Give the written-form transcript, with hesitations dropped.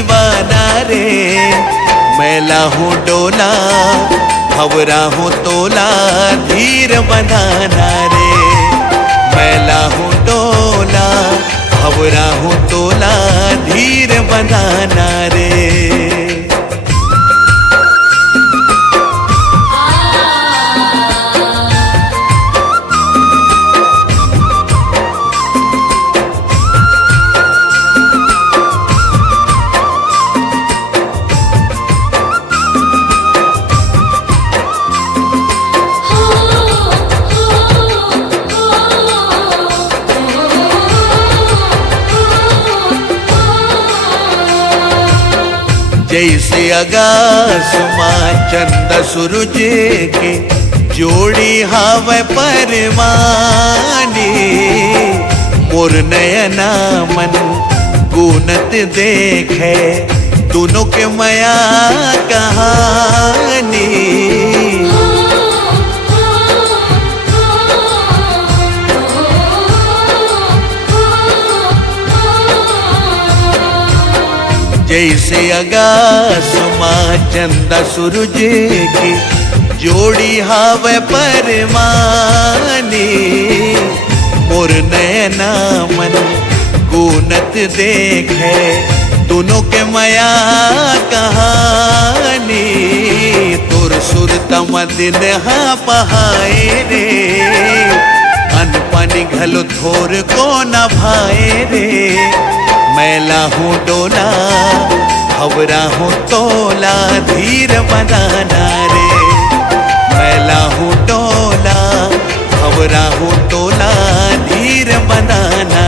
दीवाना रे। मैला हूँ डोला भंवरा हूँ तोला धीर बनाना रे। मैला हूँ डोला भंवरा हूँ तोला धीर बनाना रे। जैसे आकाशमां चंद सूरज के जोड़ी हावे परवानी। मोर नयना मन गुनत देखे दोनों के माया कहानी। जैसे आकाशमां चंदा सूरज की जोड़ी हावे परवानी। मोर नैना मन गुनत देखे दोनों के माया कहानी। तोर सुरतम दिन हाँ पहाए रे। अन पानी घलो थोर को न भाए रे। मैला हूँ डोला भंवरा हूँ तोला धीर बनाना रे। मैला हूँ डोला भंवरा हूँ तोला धीर बनाना